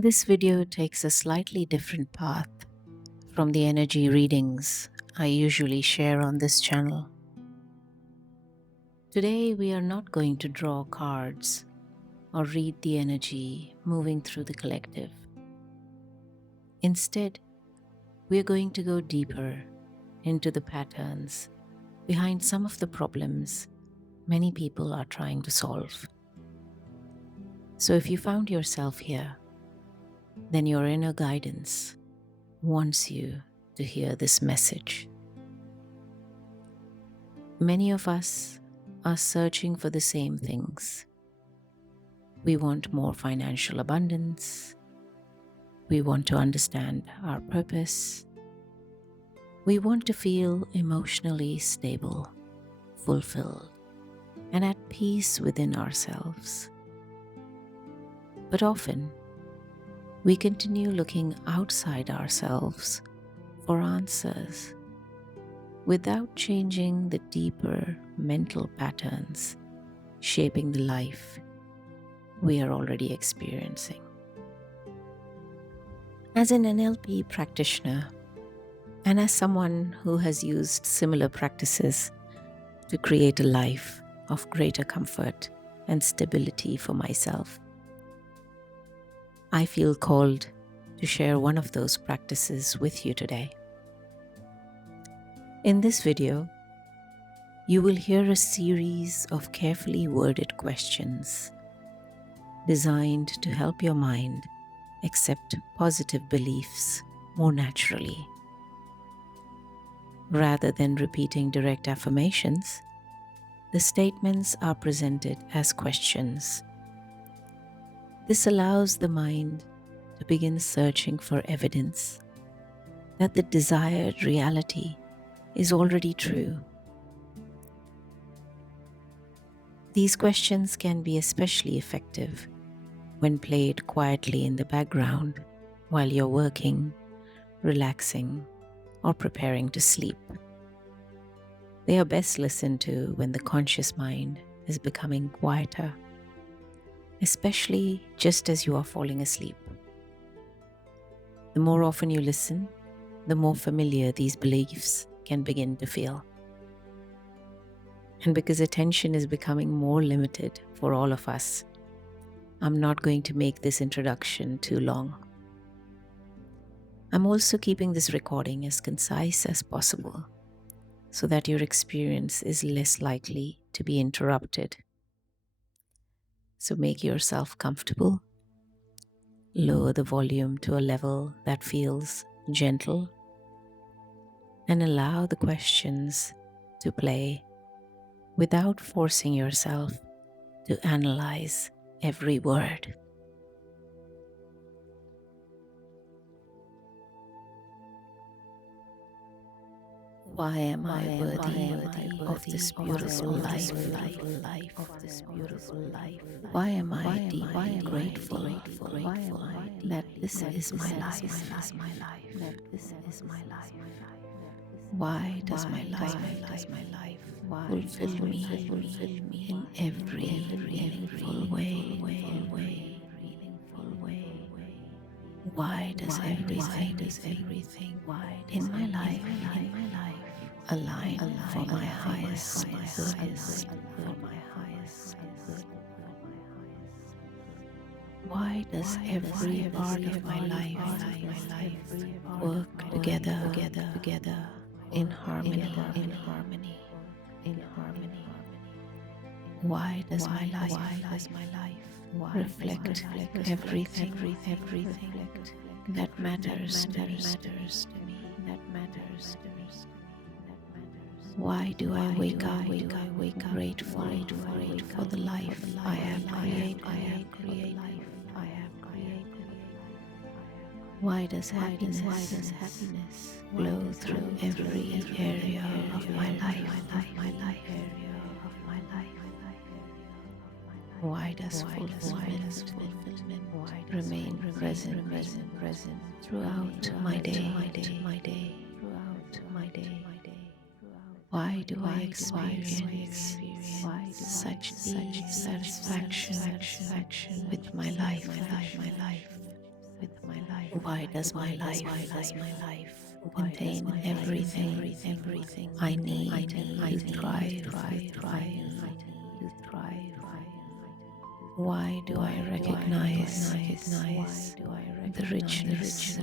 This video takes a slightly different path from the energy readings I usually share on this channel. Today, we are not going to draw cards or read the energy moving through the collective. Instead, we are going to go deeper into the patterns behind some of the problems many people are trying to solve. So, if you found yourself here, then your inner guidance wants you to hear this message. Many of us are searching for the same things. We want more financial abundance. We want to understand our purpose. We want to feel emotionally stable, fulfilled, and at peace within ourselves. But often, we continue looking outside ourselves for answers without changing the deeper mental patterns shaping the life we are already experiencing. As an NLP practitioner, and as someone who has used similar practices to create a life of greater comfort and stability for myself, I feel called to share one of those practices with you today. In this video, you will hear a series of carefully worded questions designed to help your mind accept positive beliefs more naturally. Rather than repeating direct affirmations, the statements are presented as questions. This allows the mind to begin searching for evidence that the desired reality is already true. These questions can be especially effective when played quietly in the background while you're working, relaxing, or preparing to sleep. They are best listened to when the conscious mind is becoming quieter, especially just as you are falling asleep. The more often you listen, the more familiar these beliefs can begin to feel. And because attention is becoming more limited for all of us, I'm not going to make this introduction too long. I'm also keeping this recording as concise as possible so that your experience is less likely to be interrupted. So make yourself comfortable, lower the volume to a level that feels gentle, and allow the questions to play without forcing yourself to analyze every word. Why am I worthy of this beautiful life? Why am I deeply grateful that this is my life? Why does my life fulfill me in every meaningful way? Why does everything in my life align for my highest good? Why does every part of my life work together in harmony? Why does my life reflect everything that matters to me? Why do I wake up grateful for the life I have created? Why does happiness flow through every area of my life? Why does fulfillment remain present throughout my day? Why do I experience such deep satisfaction with my life? Why does my life contain everything I need to thrive? Why do I recognize the richness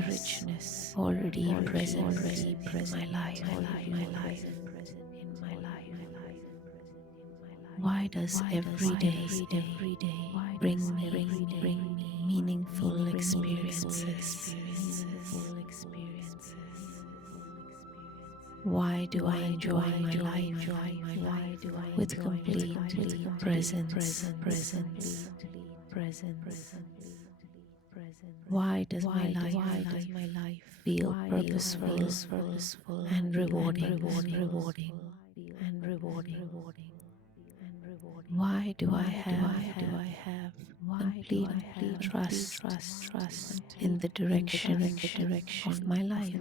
already present in my life? Why does every day bring me meaningful experiences? Why do I enjoy my life with complete presence? Why does my life feel purposeful and rewarding? Why do I have complete trust in the direction of my life?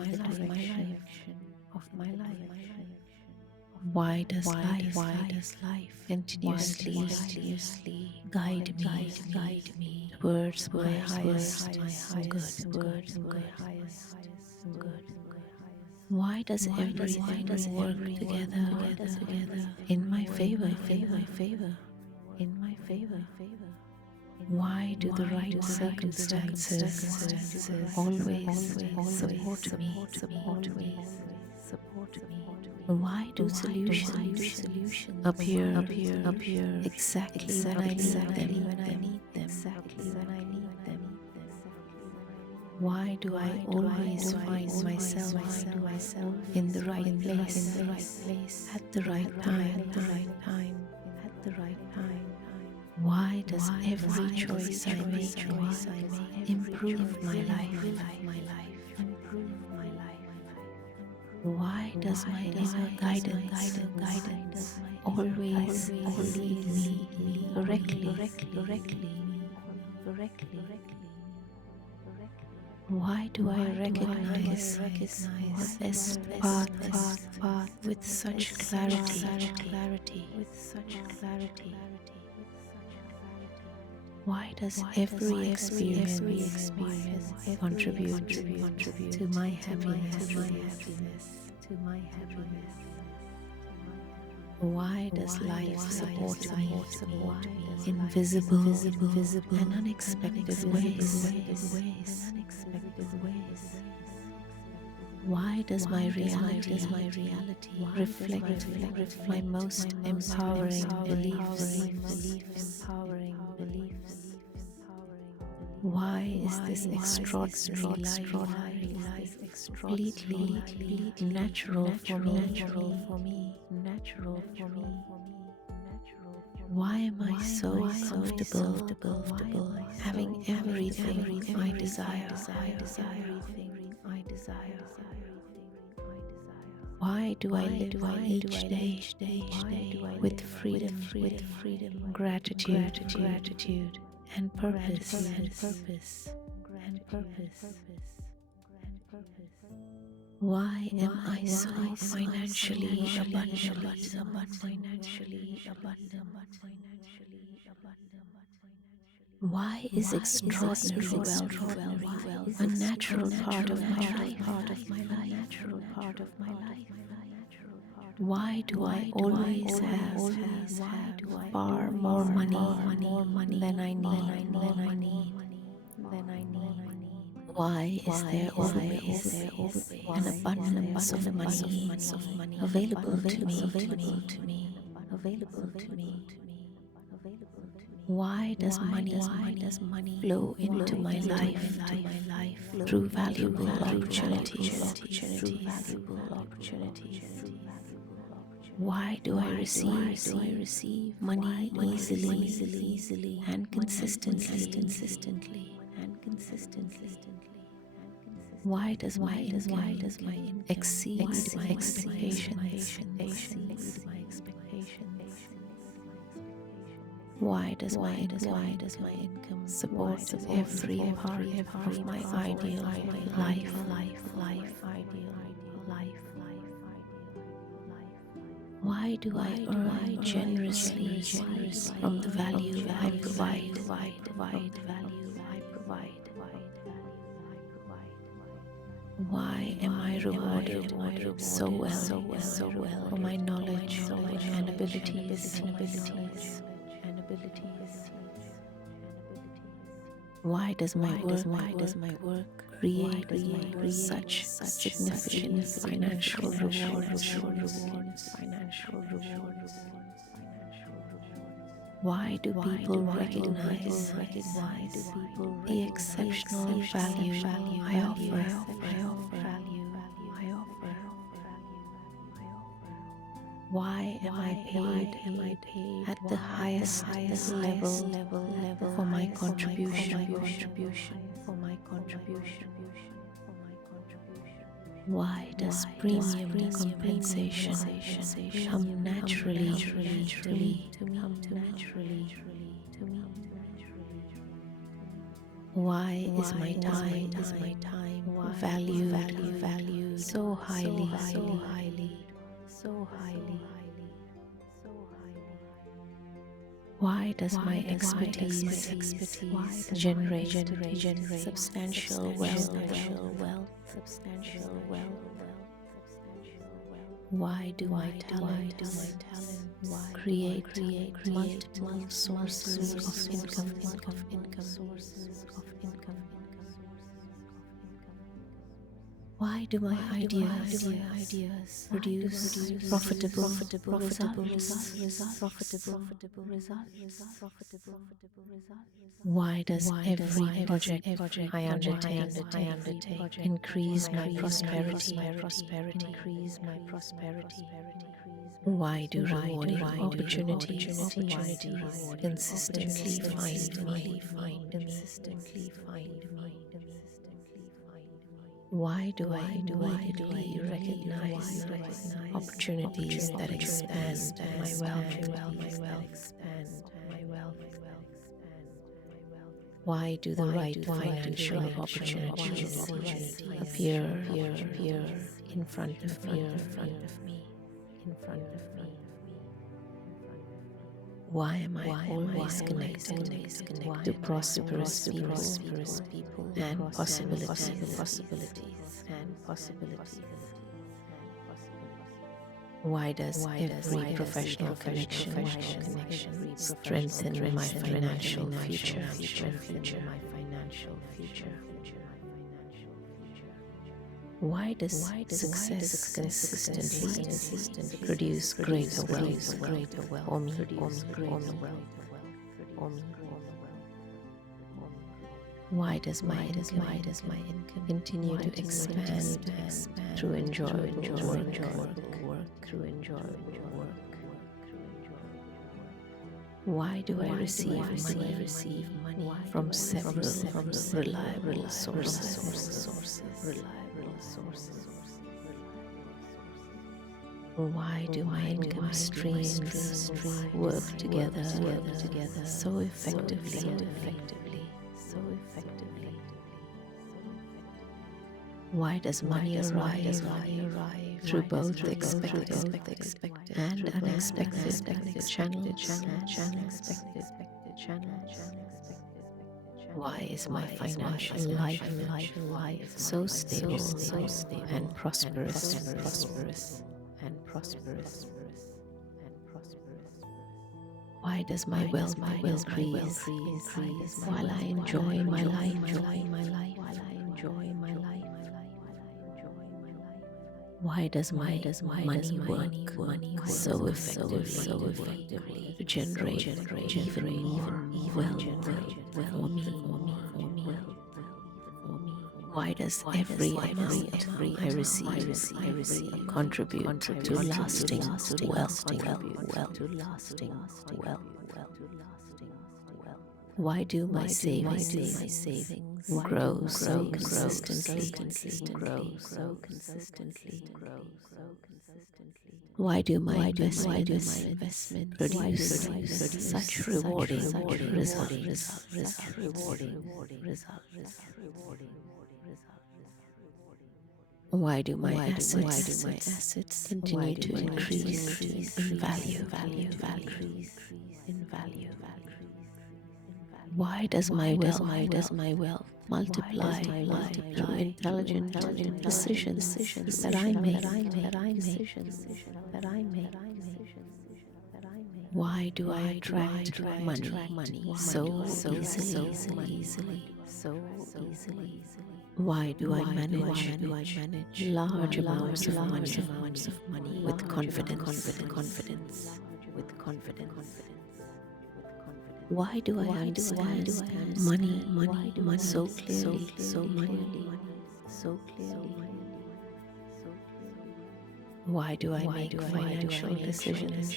Why does life continuously guide me towards my highest good? Why does everything work together in my favor? Why do the right circumstances always support me? Why do solutions appear exactly when I need them? Why do I always find myself in the right place at the right time? Why does every choice I make improve my life? Why does my inner guidance always lead me correctly? Why do I recognize the best path with such clarity? Why does every experience contribute to my happiness? Why does life support me in visible and unexpected ways? Why does my reality reflect my most empowering beliefs? Why is this extraordinary life completely natural for me? Why am I so comfortable having everything I desire? Why do I live each day with freedom, gratitude, and purpose? Why am I so financially abundant? Why is extraordinary wealth a natural part of my life? Why do I always have far more money than I need? Why is there always an abundance of money available to me? Why does money flow into my life through valuable opportunities? Why do I receive money easily and consistently? Why does my income exceed my expectations? Why does my income support every part of my ideal life? Why do I earn generously from the value I provide? Why am I rewarded so well for my knowledge and abilities? Why does my work create such significant financial rewards? Why do people recognize the exceptional value I offer? Why am I paid at the highest level for my contribution? Why does premium compensation come naturally to me? Why is my time valued so highly? Why does my expertise generate substantial wealth? Why do my talents create multiple sources of income? Why do my ideas produce profitable results? Why does every project I undertake increase my prosperity? Why do rewarding opportunities consistently find me? Why do I immediately recognize opportunities that expand my wealth? Why do the right financial opportunities appear in front of me? Why am I always connected to prosperous people and possibilities? Why does every professional connection strengthen my financial future? Why does success consistently produce greater wealth for me? Why does my income continue to expand through enjoyable work? Why do I receive money from several reliable sources? Why do my income streams work together so effectively? Why does money arrive through both expected and unexpected channels? Why is my financial life so stable and prosperous? Why does my wealth increase while I enjoy my life? Why does my money work so effectively to generate even more wealth for me? Why does every amount I receive contribute to lasting wealth? Why do my savings grow so consistently? Why do my investments produce such rewarding results? Why do my assets continue to increase in value? Why does my wealth multiply through intelligent decisions that I make? Why do I attract money so easily? Why do I manage large amounts of money with confidence? Why do I understand money so clearly? Why do I make financial decisions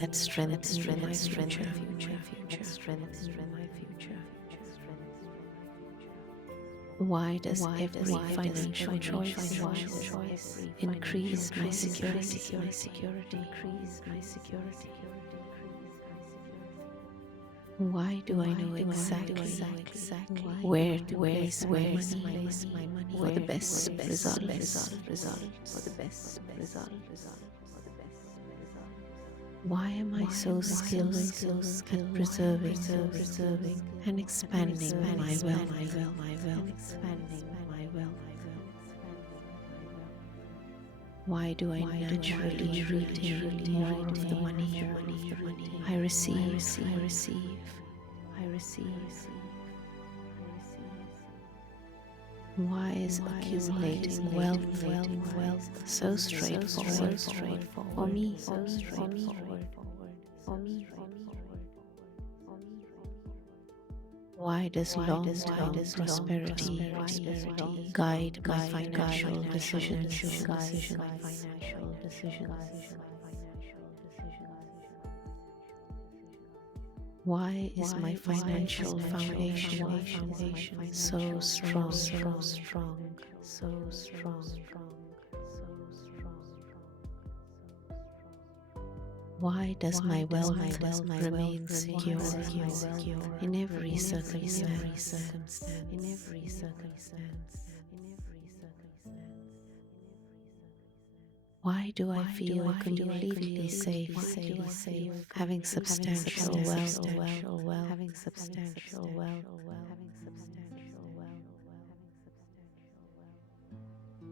that strengthen my future? Why does every financial choice increase my security? Why do I know exactly where to place my money for the best results? Why am I so skilled at preserving and expanding my wealth? Why do I naturally retain more of the money I receive? Why is accumulating wealth so straightforward for me? Why does long-term prosperity guide my financial decisions? Why is my financial foundation so strong? Why does my wealth remain secure in every circumstance? Why do I feel completely safe having substantial wealth?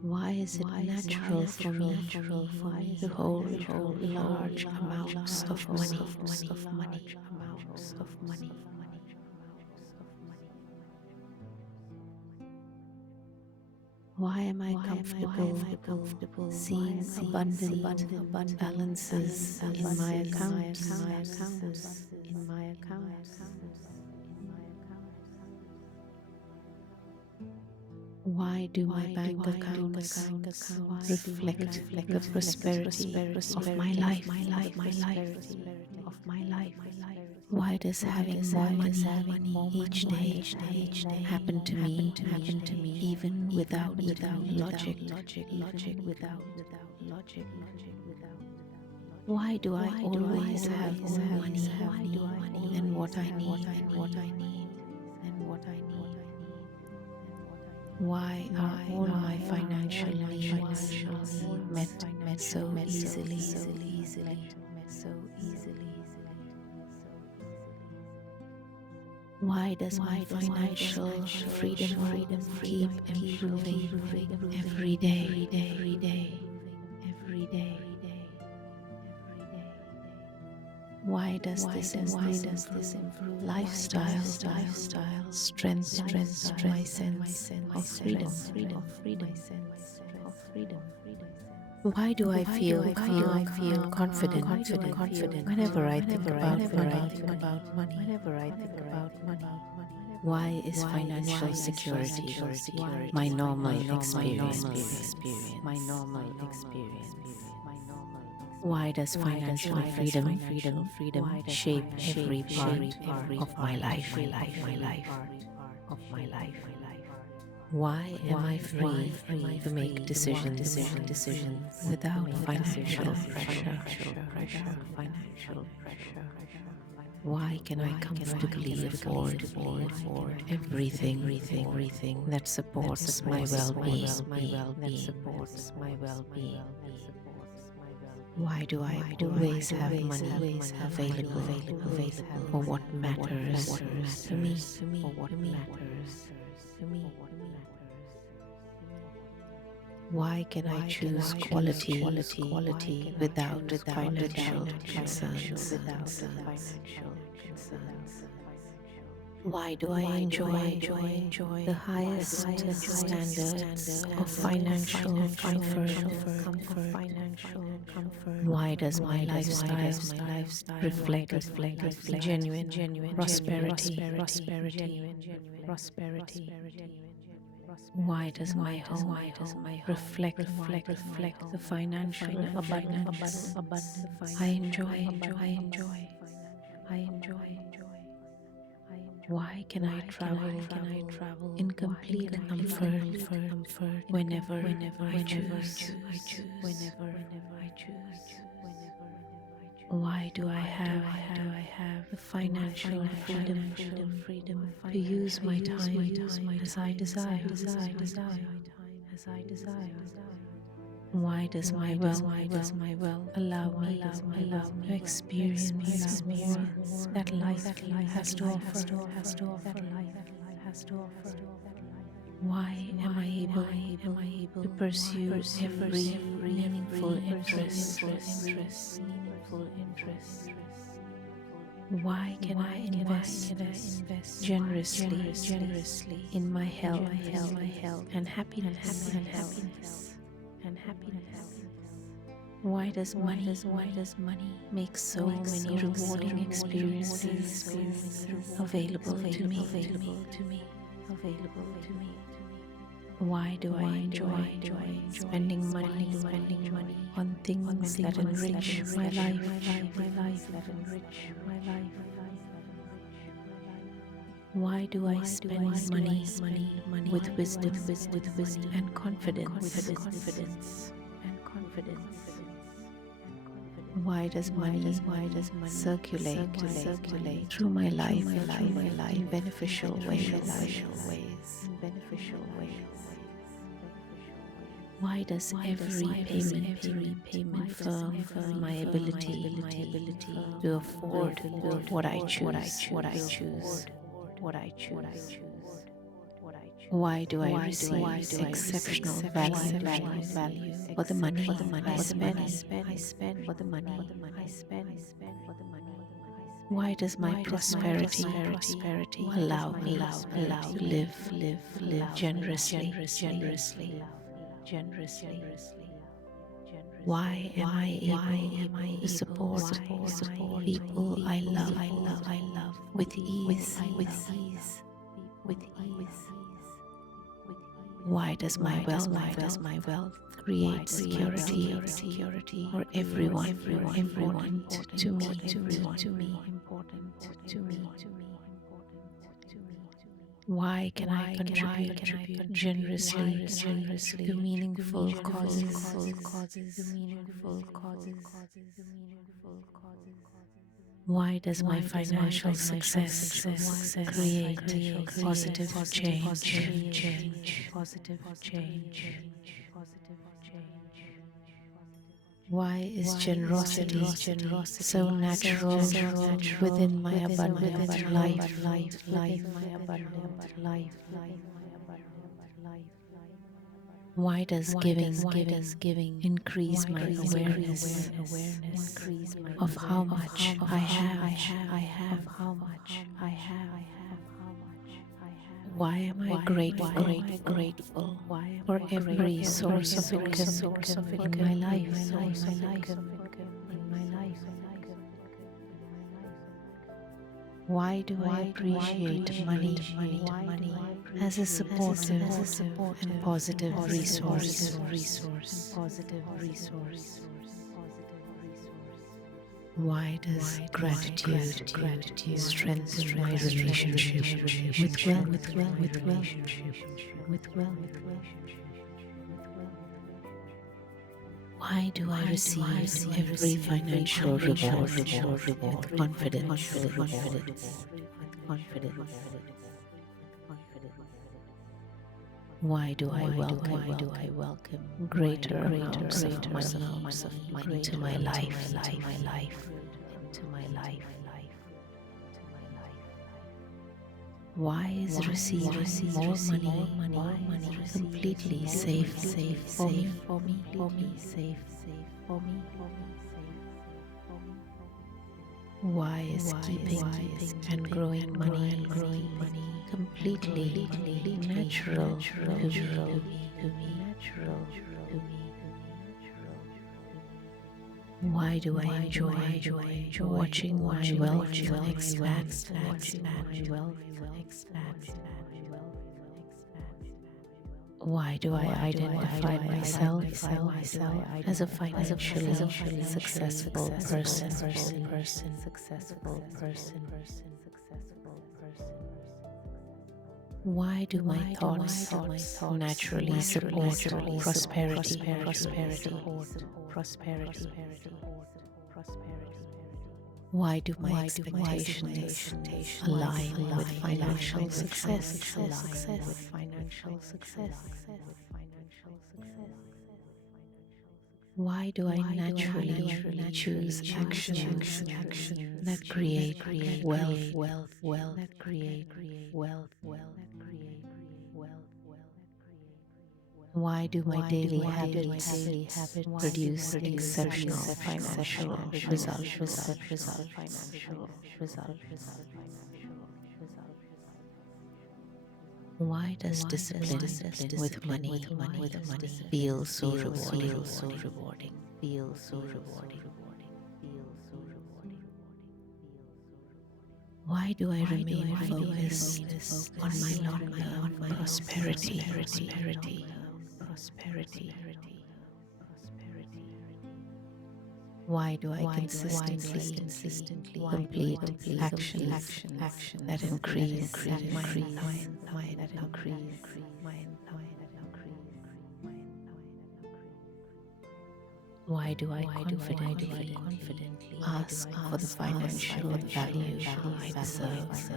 Why is it natural for me to hold large amounts of money? Why am I comfortable seeing abundant balances in my accounts? Why do my bank accounts reflect the prosperity of my life? Why does having more money each day happen to me even without logic? Why do I always have more money than what I need? Why are all my financial needs met so easily? Why does my financial freedom keep improving every day? Why does this improved lifestyle strengthen my sense of freedom? Why do I feel confident whenever I think about money? Why is financial security my normal experience? Why does financial freedom shape every part of my life? Why am I free to make decisions without financial pressure? Why can I comfortably afford everything that supports my well-being? Why do I always have money available for what matters to me? Why can I choose quality without financial concerns? Why do I enjoy the highest standards of financial comfort? Why does my lifestyle reflect genuine prosperity? Why does my home reflect the financial abundance I enjoy? Why can I travel in complete comfort whenever I choose? Why do I have the financial freedom to use my time as I desire? Why does my wealth allow me to experience more that life has to offer? Why am I able to pursue every meaningful interest? Why can I invest generously in my health and happiness? Why does money make so many rewarding experiences available to me? Why do I enjoy spending money on things that enrich my life? Why do I spend money with wisdom and confidence? Why does money circulate through my life in beneficial ways? Why does every payment confirm my ability to afford what I choose? Why do I receive exceptional value for the money I spend? Why does my prosperity allow me to live generously? Why am I able to support people I love with ease? Why does my wealth create security for everyone important to me? Why can I contribute generously to meaningful causes? Why does my financial success create positive change? Why is generosity so natural within my abundant life? Why does giving increase my awareness of how much I have? Why am I grateful for every source of income in my life? Why do I appreciate money as a supportive and positive resource? Why does gratitude strengthen my relationship with wealth? Why do I receive every financial reward with confidence? Why do I welcome greater amounts of money into my life? Why is receiving more money completely safe for me? Why is keeping and growing money completely natural to me? Why do I enjoy watching my wealth expand? Why do I identify myself as a financially successful person? Why do my thoughts naturally support prosperity? Why do my expectations align with financial success? Why do I naturally choose actions that create wealth? Why do my daily habits produce exceptional financial results? Why does discipline with money feel so rewarding? Why do I remain focused on my long-term prosperity? Why do I consistently complete actions that increase my income? Why do I confidently ask for the financial value I deserve?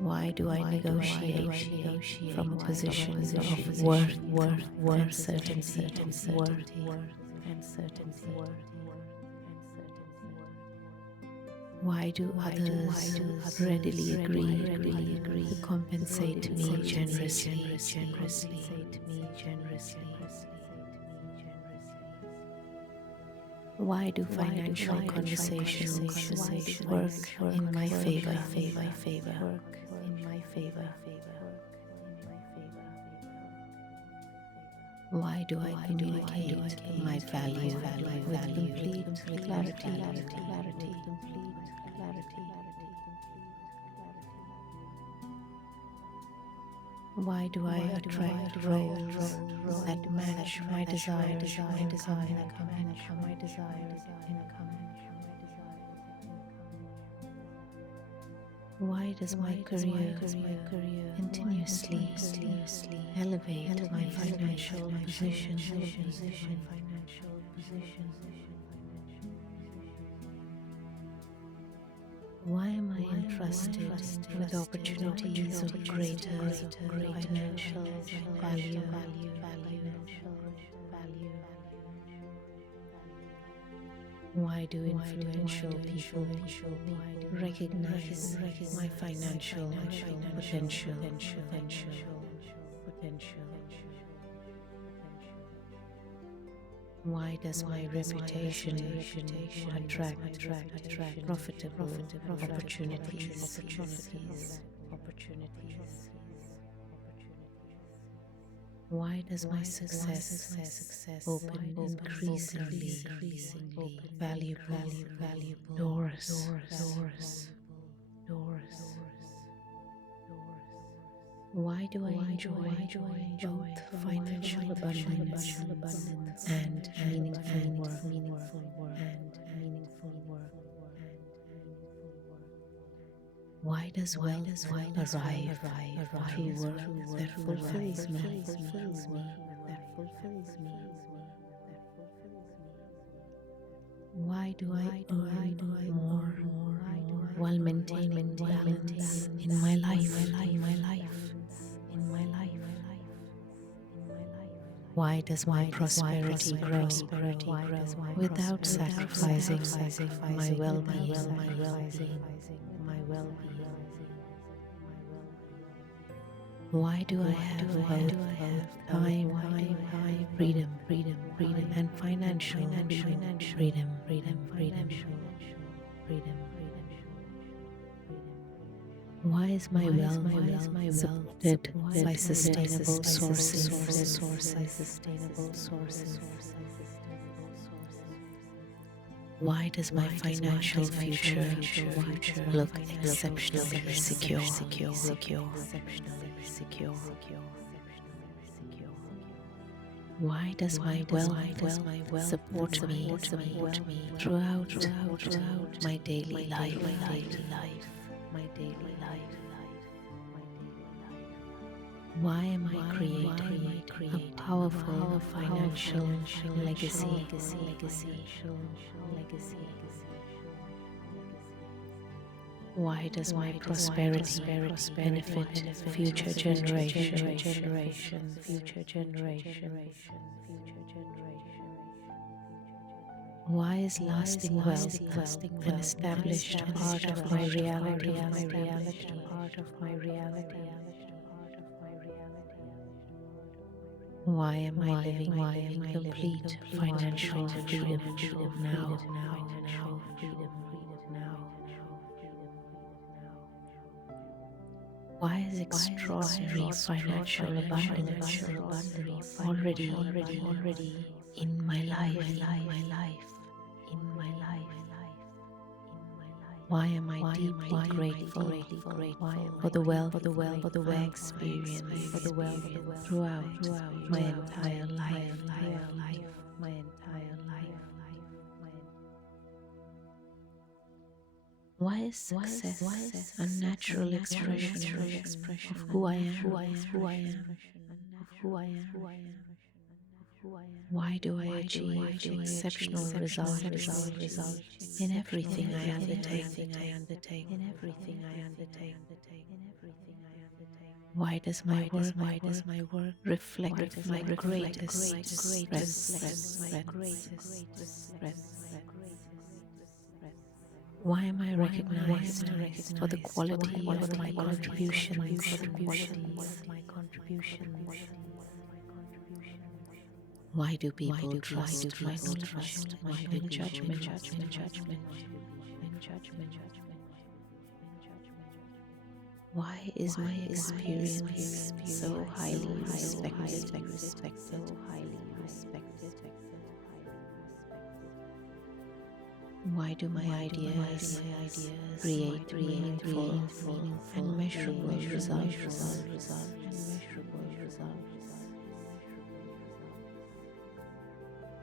Why do I negotiate from a position of worth and certainty? Why do others readily agree to compensate me generously? Why do financial conversations work in my favor? Why do I communicate my value with complete clarity? Why do I attract roles that match my desires? Why does my career continuously elevate my financial position? Why am I entrusted with opportunities of greater financial value? Why do influential people recognize my financial potential? Why does my reputation attract profitable opportunities? Why does my success open increasingly valuable doors? Why do I enjoy both financial abundance and meaningful work? Why does wealth arrive through work that fulfills me? Why do I earn more while maintaining balance in my life. Why does my prosperity grow without sacrificing my well-being? Why do I have both time, freedom, and financial freedom? Why is my wealth supported by sustainable sources? Why does my financial future look exceptionally secure? Why does my wealth support me throughout my daily life? Why am I creating a powerful financial legacy? Why does my prosperity benefit future generations? Why is lasting wealth an established part of my reality? Why am I living in complete financial freedom now? Why is extraordinary financial abundance already in my life? Why am I deeply grateful for the wealth I experience throughout my entire life? Why is success a natural expression of who I am? Why do I achieve exceptional results in everything I undertake? Why does my work reflect my greatest strengths? Why am I recognized for the quality of my contributions? Why do people trust my knowledge and judgment? Why is my experience so highly respected? Why do my ideas create meaningful and measurable results?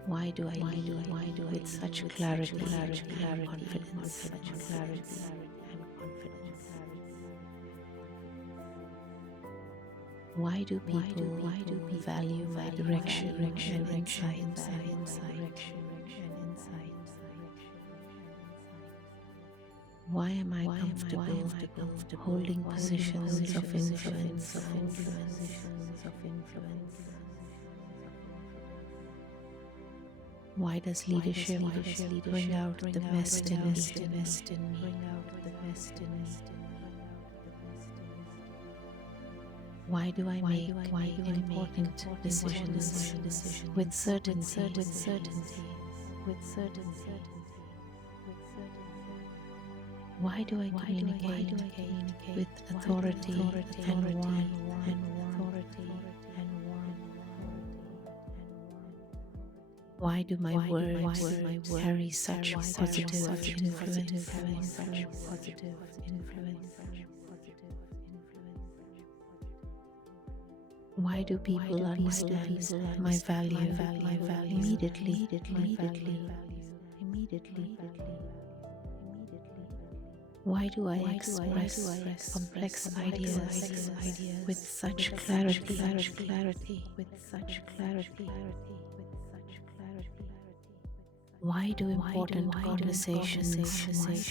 Why do I lead with such clarity and confidence? Why do people value my direction and insights? Why am I comfortable holding positions of influence? Why does leadership bring out the best in me? Why do I make important decisions with certainty? Why do I communicate with authority and warmth? Why do my words carry such positive influence? Why do people understand my value immediately? Why do I express complex ideas with such clarity? Why do important conversations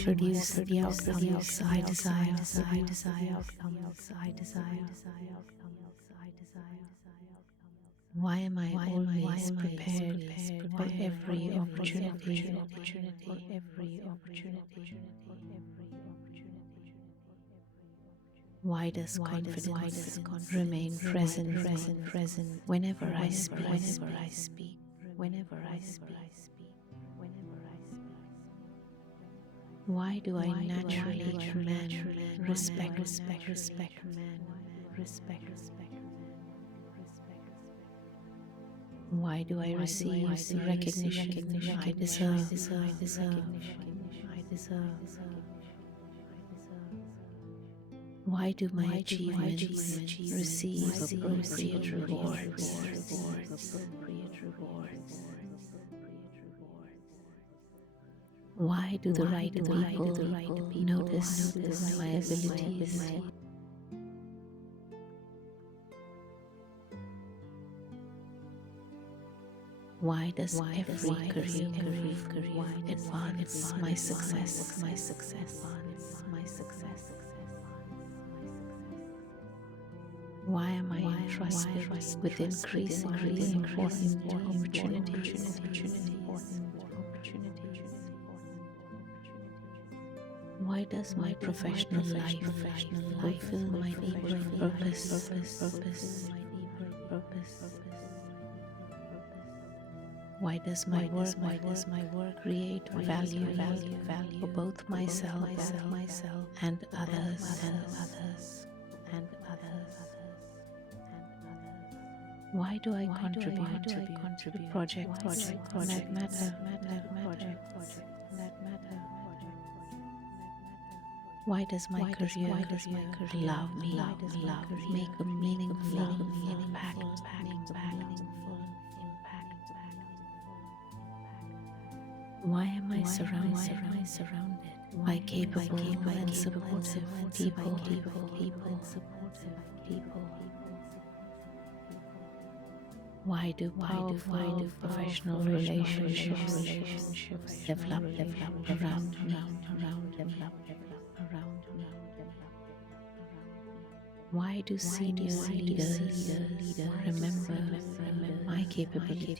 produce the outcomes I desire? Why am I always prepared for every opportunity? Why does confidence remain present whenever I speak? Why do I naturally command respect? Why do I receive the recognition I deserve? Why do my achievements receive appropriate rewards? Why do the right people notice my abilities? Why does every career advance my success? Why am I entrusted with increasingly important opportunities? Why does my professional life fulfill my deeper purpose? Why does my work create value for both myself and others? Why do I contribute to projects that matter? Why does my career allow me make a meaningful impact? Why am I surrounded by capable and supportive people? Why do powerful professional relationships develop around me? Why do senior leaders remember my capability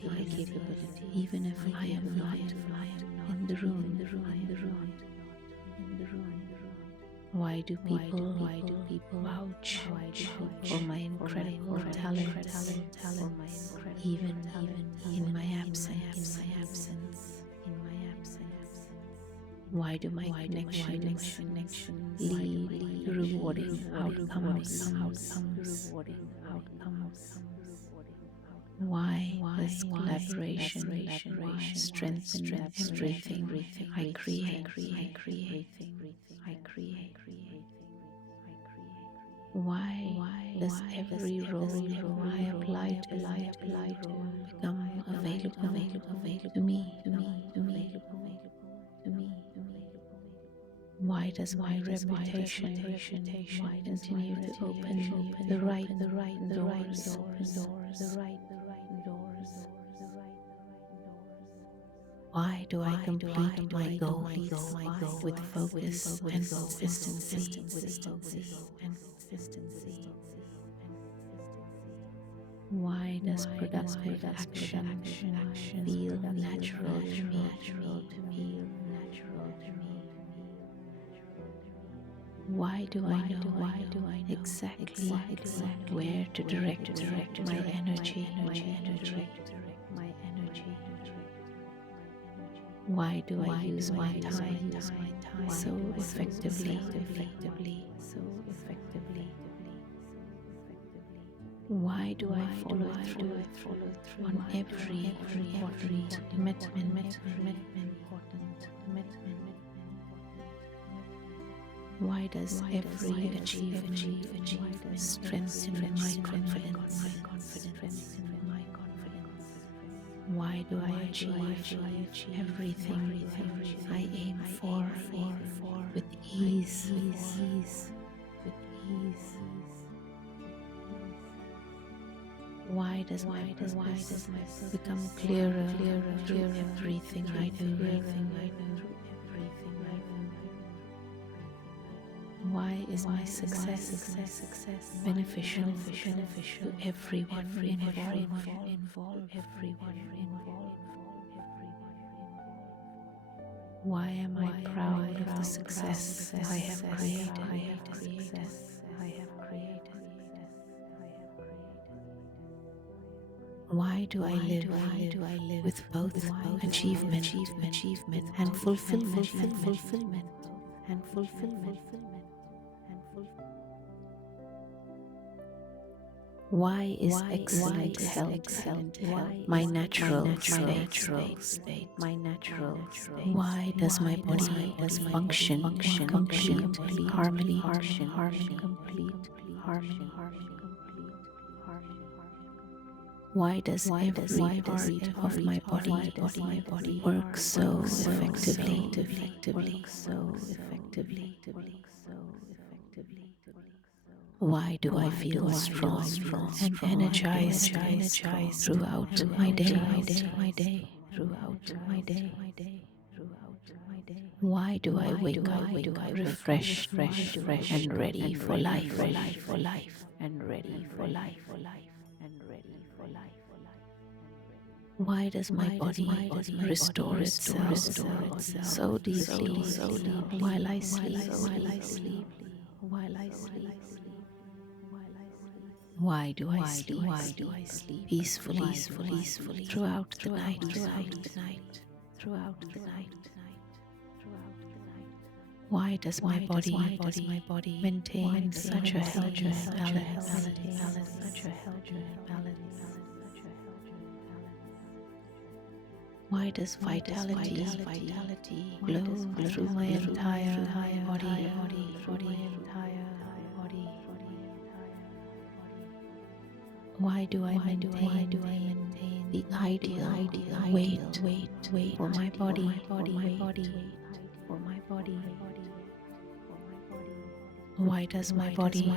even if I am not in the room? Why do people vouch for my incredible talent even in my absence? Why do my connections lead to rewarding outcomes? Why does collaboration strengthen everything I create? Why does every role I apply to become available to me? Why does my reputation continue to open the right doors? Why do I complete my goals with focus and consistency? Why does productive action feel natural to me? Why do I know exactly where to direct my energy? Why do I use my time so effectively? Why do I follow through on every important commitment? Why does every achievement strengthen my confidence? Why do I achieve everything I aim for with ease? Why does my purpose become clearer through everything I do? Why is my success beneficial to everyone involved? Why am I proud of the success I have created? Why do I live with both achievement and fulfillment? Why is excellent health my natural state? Why does my body function in complete harmony? Why does every part of my body work so effectively? Why do I feel strong and energized throughout my day? Why do I wake up refreshed and ready for life? Why does my body restore itself so deeply while I sleep? Why do I sleep peacefully throughout the night? Why does my body maintain such a healthy balance? Why does vitality glow through my entire body? Why do I maintain the ideal weight for my body? Why does my body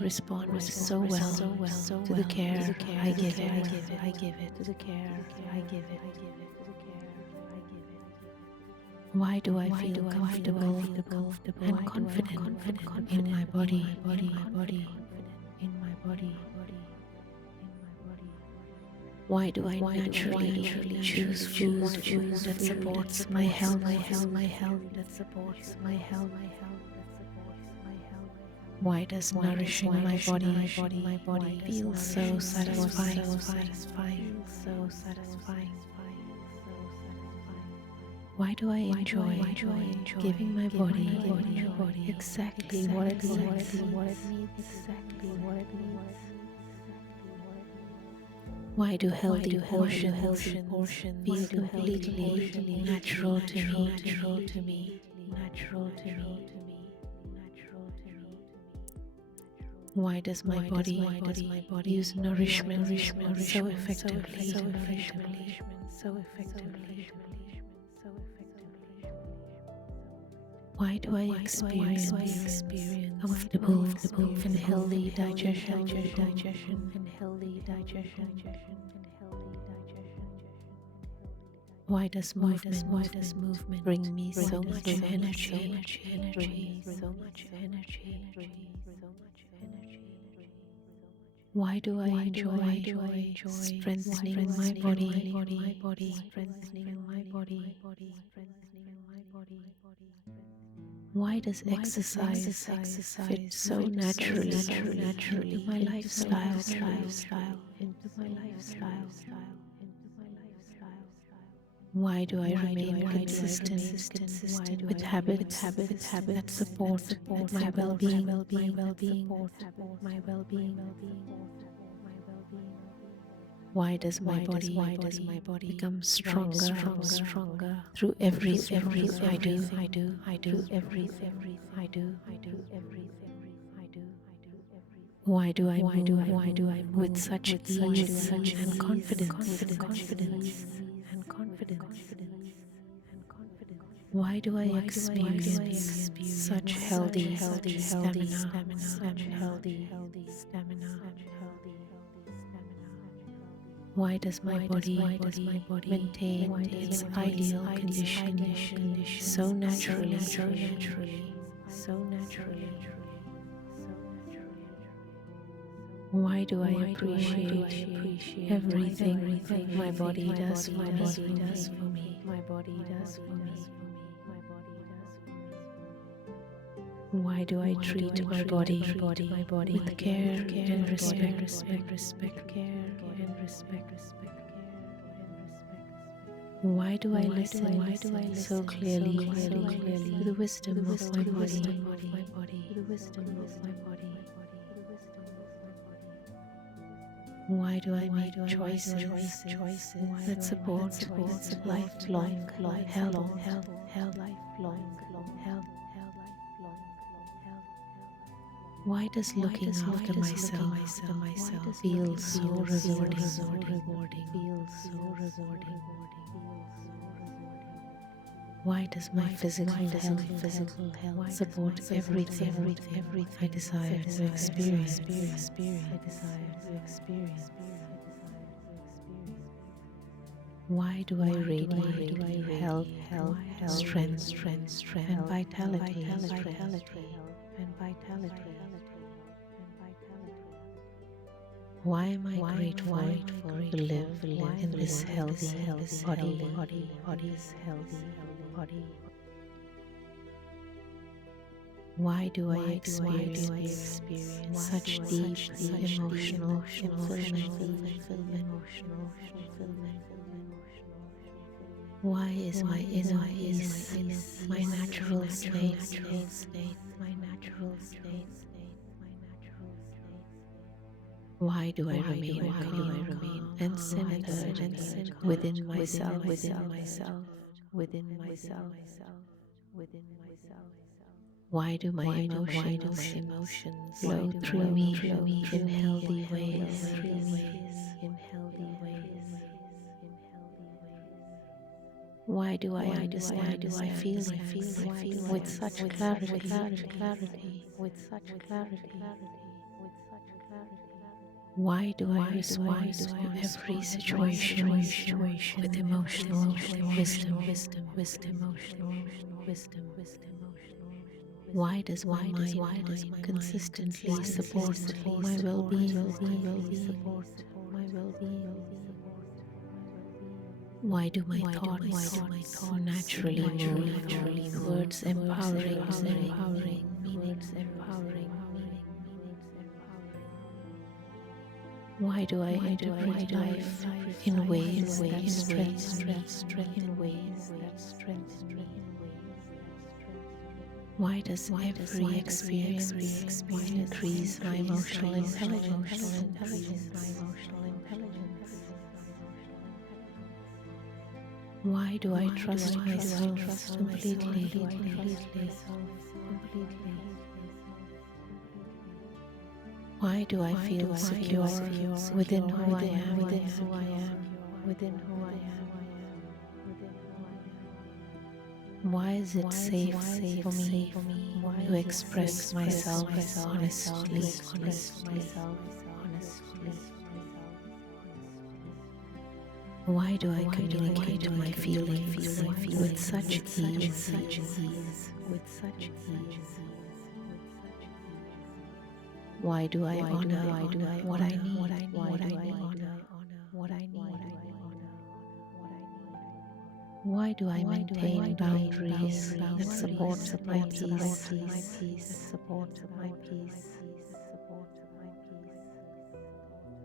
respond so well to the care I give it? Why do I feel comfortable and confident in my body? Why do I naturally choose food that supports my health? Why does nourishing my body feel so satisfying? Why do I enjoy giving my body exactly what it needs? Why do healthy portions feel completely natural to me? Why does my body use nourishment so effectively? Why do I experience comfortable and healthy digestion? Why does movement bring me so much energy? Why do I enjoy strengthening my body? Why does exercise fit so naturally into my lifestyle? Why do I remain consistent with habits that support my well-being? Why does my body become stronger through everything I do? Why do I move with such ease and confidence? Why do I experience such healthy stamina? Why does my body maintain its ideal condition so naturally? Why do I appreciate everything my body does for me? Why do I treat my body with care and respect? Why do I listen so clearly to the wisdom of my body? Why do I make choices that support lifelong health? Why does looking after myself feel so rewarding? Why does my physical health support everything I desire to experience? Why do I radiate health, strength, and vitality? Why am I grateful to live in this healthy body? Why do I experience such deep emotional fulfillment? Why is my inner peace my natural state? Why do I remain calm and centered within myself? Why do my emotions flow through me in healthy ways? Why do I understand my feelings with such clarity? Why do I respond to every situation with emotional wisdom? Why does my mind consistently support my well-being? Why do my thoughts naturally move towards empowering meaning? Why do I interpret life in ways that strengthen me? Why does every experience increase my emotional intelligence? Why do I trust myself completely? Why do I feel secure within who I am? Why is it safe for me to express myself honestly? Why do I communicate my feelings with such ease? Why do I honor what I need? Why do I maintain boundaries that support my peace?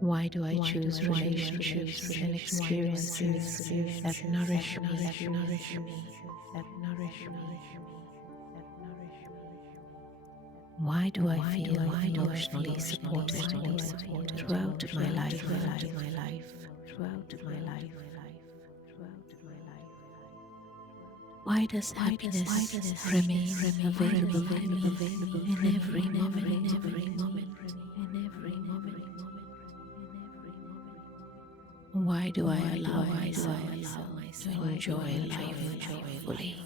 Why do I choose relationships and experiences that nourish me? Why do I feel emotionally supported throughout my life? Why does happiness remain available to me in every moment? Why do I allow myself to enjoy life fully?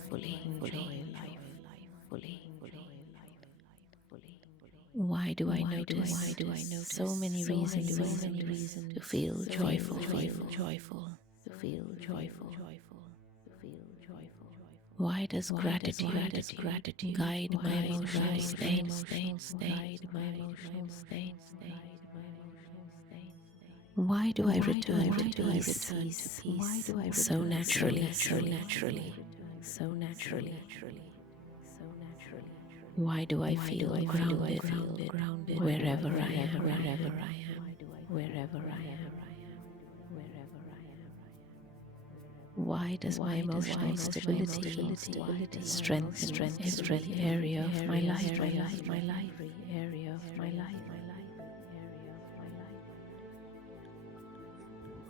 Why do I notice so many reasons to feel joyful, to feel joyful? Why does gratitude guide my emotional state? Why do I return to peace so naturally? Why do I feel grounded wherever I am? Why does my emotional stability strengthen every area of my life?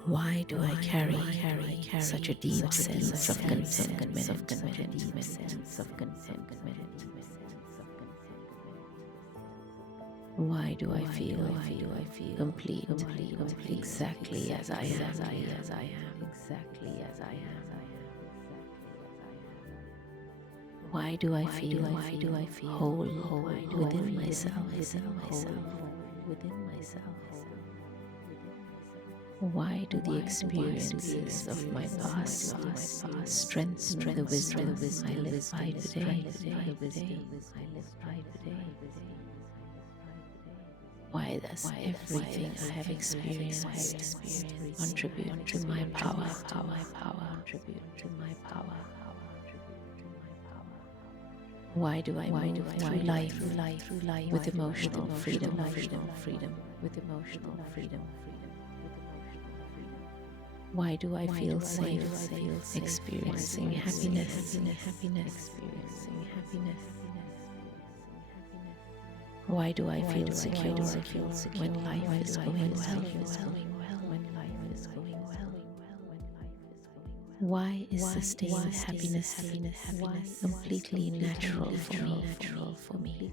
Why do I carry such a deep sense of contentment? Why do I feel complete exactly as I am? Why do I feel whole within myself? Why do the experiences of my past strengthen the wisdom I live by today? Why does everything I have experienced contribute to my power? Why do I move through life with emotional freedom? Why do I feel safe experiencing happiness? Why do I feel secure when life is going well? Why is sustained happiness completely natural for me?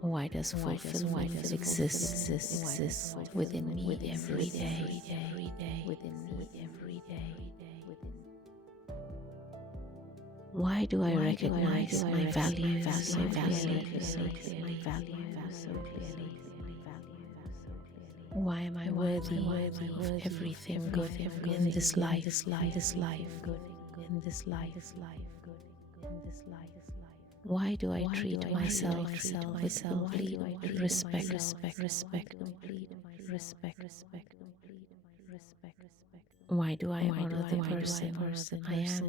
Why does fulfillment exist within me every day? Why do I recognize my value so clearly? Why am I worthy of everything good in this life? Why do I treat myself with complete respect? Why do I honor the person I am?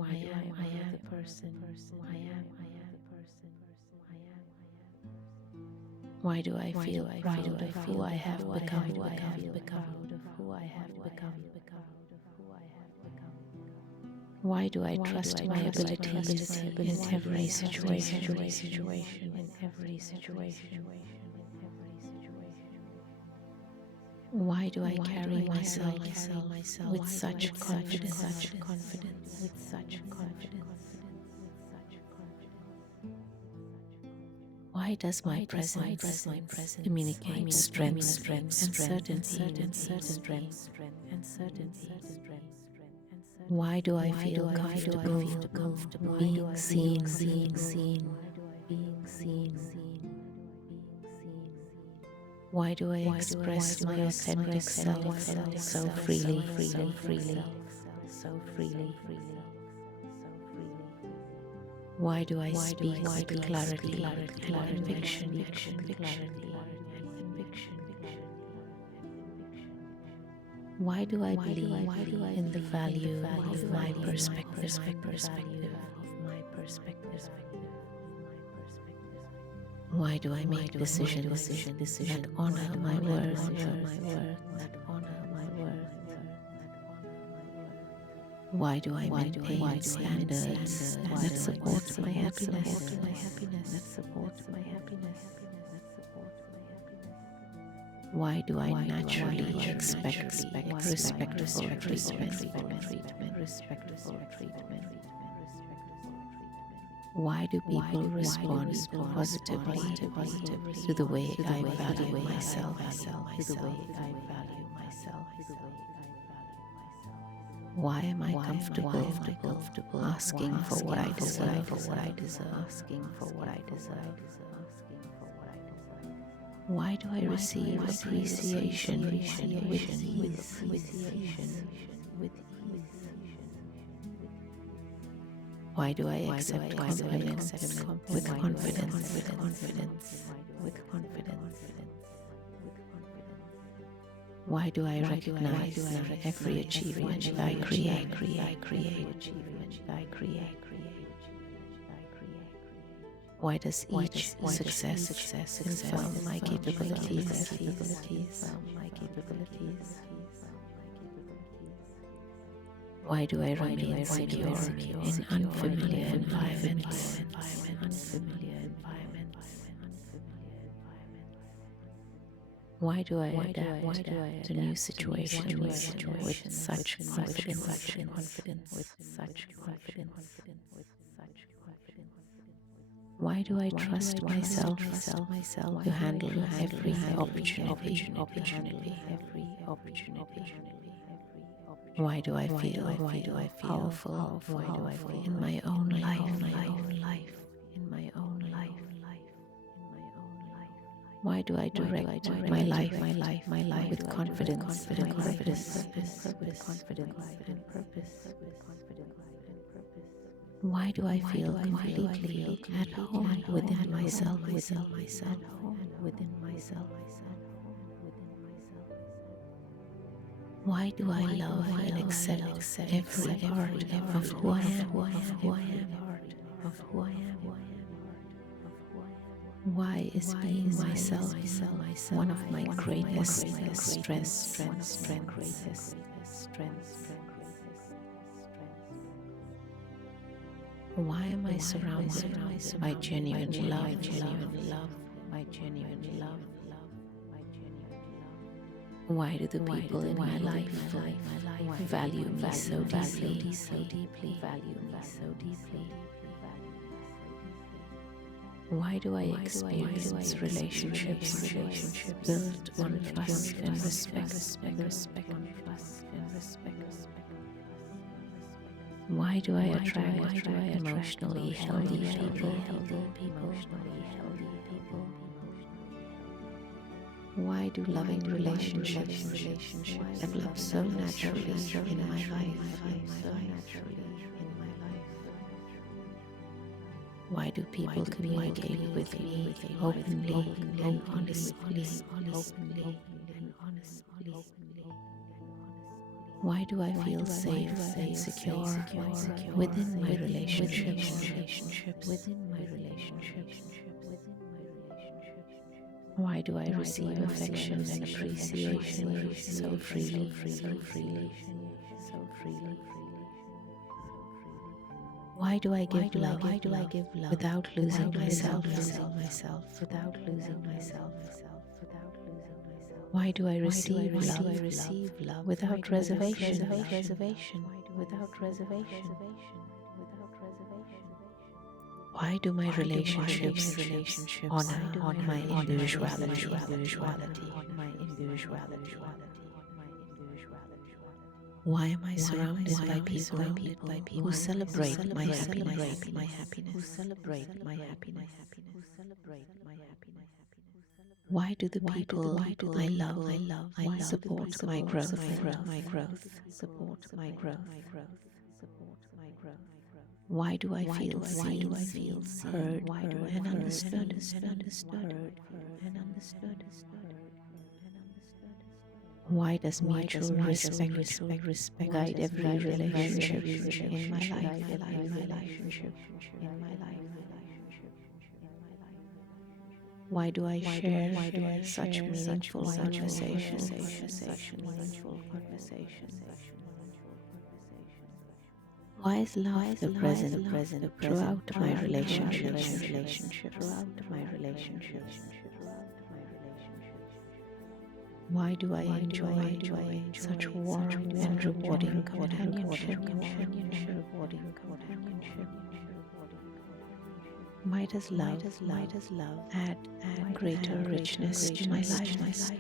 Why do I feel proud of who I have become? Why do I trust my abilities in every situation? Why do I carry myself with such confidence? Why does my presence communicate strength and certainty? Why do I feel comfortable being seen? Why do I express my authentic self so freely? Why do I speak with clarity and conviction? Why do I believe in the value of my perspective? Why do I make decisions that honor my worth? Why do I maintain standards that support my happiness? Why do I naturally expect respectful treatment? Why do people respond positively to the way I value myself? Why am I comfortable asking for what I deserve? Asking for what I deserve. Why do I receive appreciation with ease? Why do I accept compliments with confidence? Why do I recognize every achievement that I create? Why does each success confirm my capabilities? Why do I remain secure in unfamiliar environments? Why do I adapt to new situations with such confidence? Why do I trust myself to handle every opportunity? Why do I feel powerful in my own life? Why do I direct my life with confidence and purpose? Why do I feel completely at home within myself? Why do I love and accept every part of who I am? Why is being myself one of my greatest strengths? Why am I surrounded by genuine love? Why do the people in my life value me so deeply? Why do I experience relationships built on trust and respect? Why do I attract emotionally healthy people? Why do loving relationships develop so naturally in my life? Why do people communicate with me openly and honestly? Why do I feel safe and secure within my relationships? Why do I receive affection and appreciation so freely? Why do I give love without losing myself? Why do I receive love without reservation? Why do my relationships honor my individuality? Why am I surrounded by people who celebrate my happiness? Why do the people I love support my growth? Why do I feel seen, heard, and understood? Why does mutual respect guide every relationship in my life? Why do I share such meaningful conversations? Why is laughter present throughout my relationships? Why do I enjoy such warm and rewarding companionship? Why does love add greater richness to my life?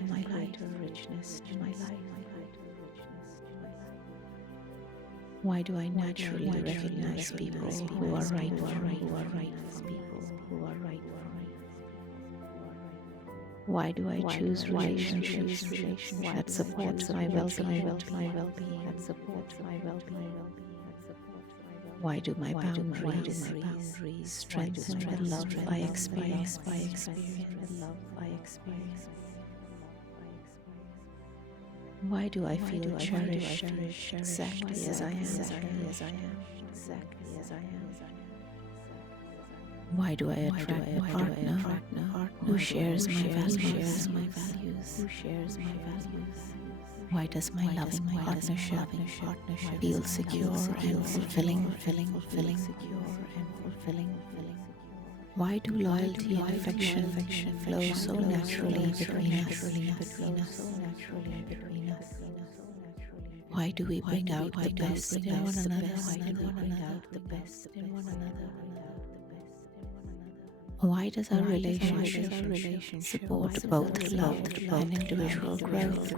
Why do I naturally recognize people who are right for me? Why do I choose relationships that support my well-being? Why do my boundaries strengthen the love I experience? Why do I feel cherished exactly as I am? Why do I attract a partner who shares my values? Why does my loving partnership feel secure and fulfilling? Why do loyalty and affection flow so naturally between us? Why do we bring out the best in one another? Why does our relationship support both love and individual growth?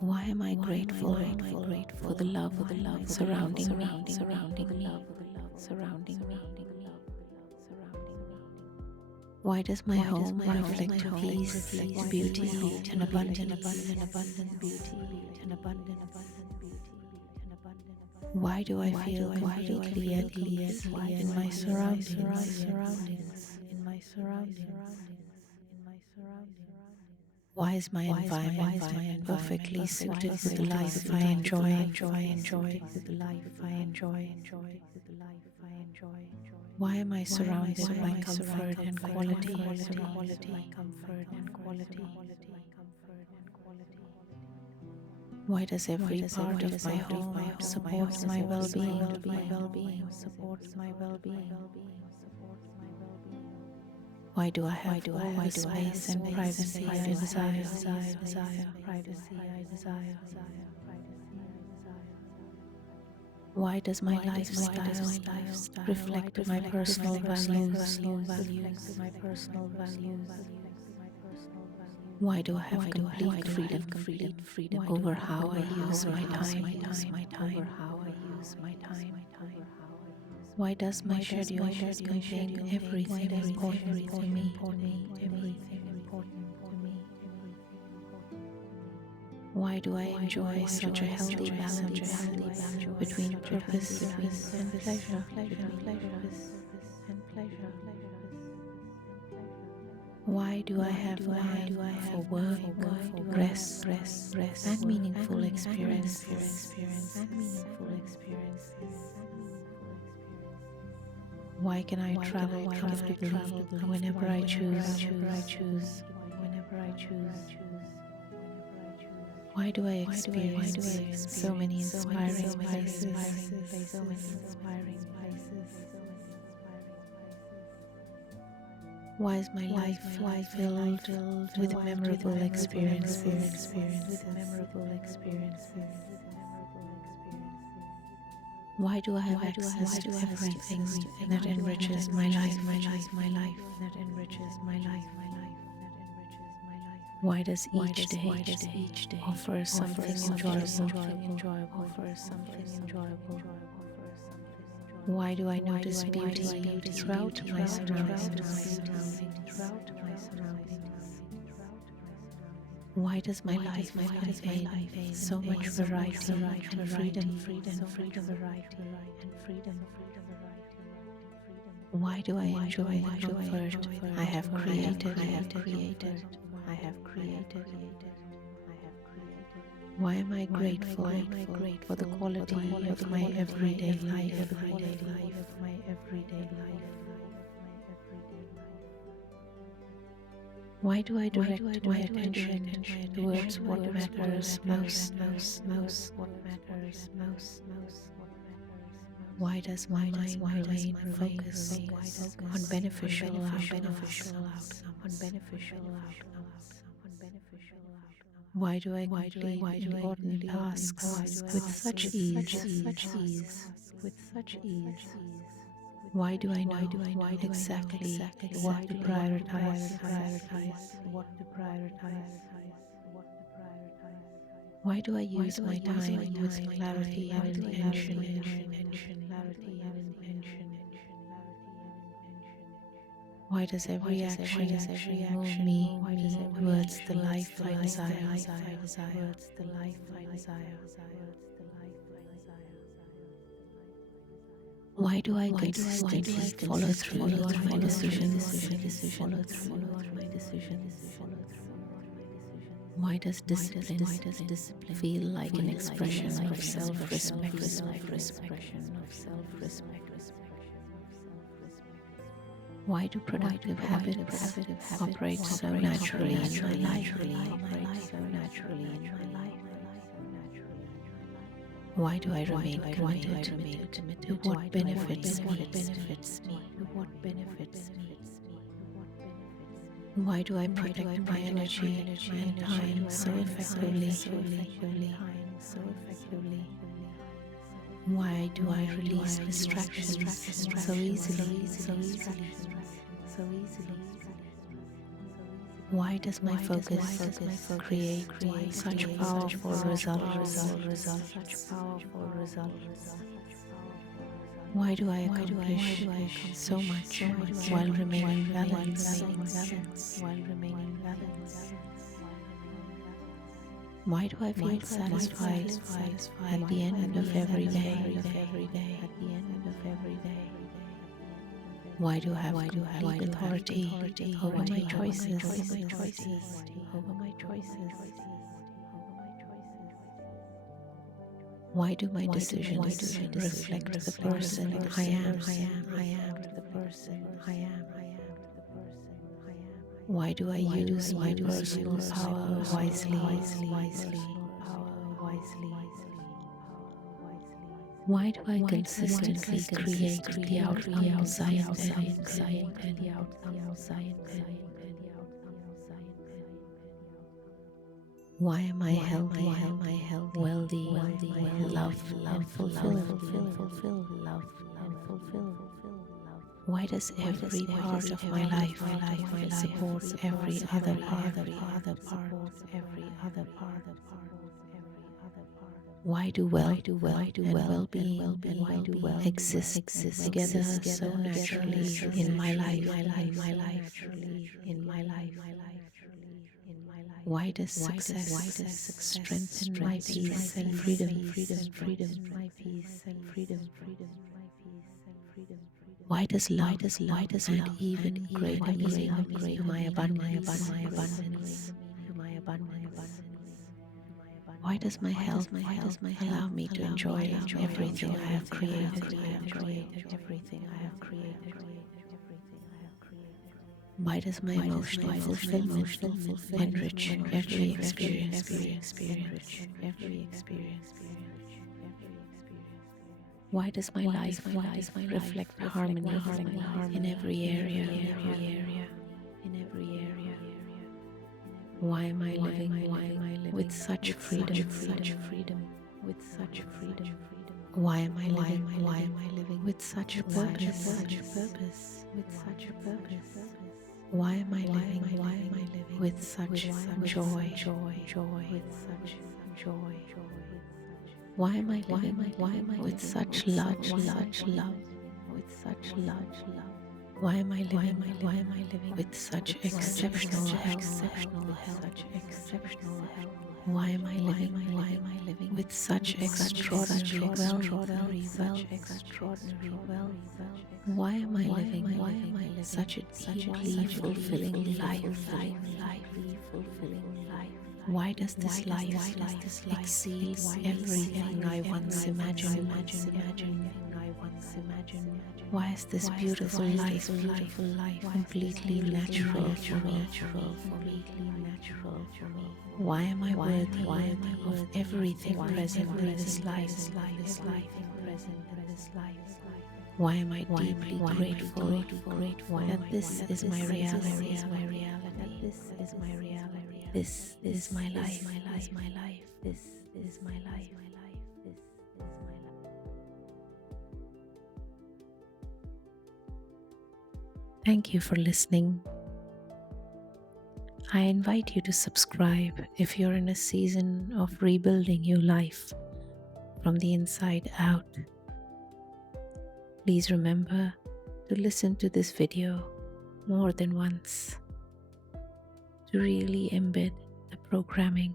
Why am I grateful for the love surrounding me? Why does my home reflect peace, beauty, and abundance? Why do I feel completely at ease in my surroundings? Why is my environment perfectly suited with the life I enjoy? Why am I surrounded by comfort and quality? Why does every part of my home support my well-being? Why do I have all the space and privacy I desire? Why does my lifestyle reflect my personal values? Why do I have complete freedom over how I use my time? Why does my schedule contain everything important to me? Why do I enjoy such a healthy balance between purpose and pleasure? Why do I have time for work, rest, and meaningful experiences? Why can I travel comfortably whenever I choose? Why do I experience so many inspiring places? Why is my life filled with memorable experiences? Why do I have access to everything that enriches my life? Why does each day offer something enjoyable? Why do I notice beauty throughout my surroundings? Why does my life contain so much variety and freedom? Why do I enjoy the comfort I have created? Why am I grateful for the quality of my everyday life? Why do I direct my attention towards what matters most? Why does my mind remain focused on beneficial outcomes? Why do I complete important tasks with such ease? Why do I know exactly what to prioritize? Why do I use my time with clarity and intention? Why does every action move me towards the life I desire? Why do I consistently follow through on my decisions? Why does discipline feel like an expression of self-respect? Why do productive habits operate so naturally in my life? Why do I remain committed to what benefits me? Why do I protect my energy and time so effectively? Why do I release distractions so easily? Why does my focus create such powerful results? Why do I accomplish so much while remaining balanced? Why do I feel satisfied at the end of every day? Why do I have complete authority over my choices? Why do my decisions reflect the person I am? Why do I use my personal power wisely? Why do I consistently create the outcomes I intend? Why am I healthy, wealthy, loved, and fulfilled? Why does every part of my life support every other part? Why do wealth and well-being exist together so naturally in my life? Why does success strengthen my peace and freedom? Why does love add even greater meaning to my abundance? Why does my health allow me to enjoy everything I have created? Why does my emotional fulfillment enrich every experience? Why does my life reflect harmony in every area? Why am I living with such freedom? Why am I living with such purpose? Why am I living with such joy? Why am I living with such love? Why am I living with such exceptional health? Why am I living with such extraordinary wealth? Why am I living such a deeply fulfilling life? Why does this life exceed everything I once imagined? Why is this beautiful life completely natural for me? Why am I worthy of everything present in this life? Why am I deeply grateful that this is my reality? This is my life. Thank you for listening. I invite you to subscribe if you're in a season of rebuilding your life from the inside out. Please remember to listen to this video more than once to really embed the programming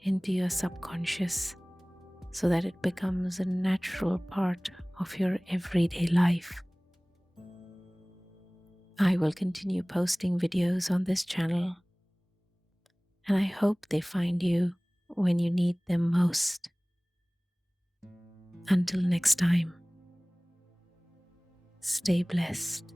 into your subconscious so that it becomes a natural part of your everyday life. I will continue posting videos on this channel, and I hope they find you when you need them most. Until next time, stay blessed.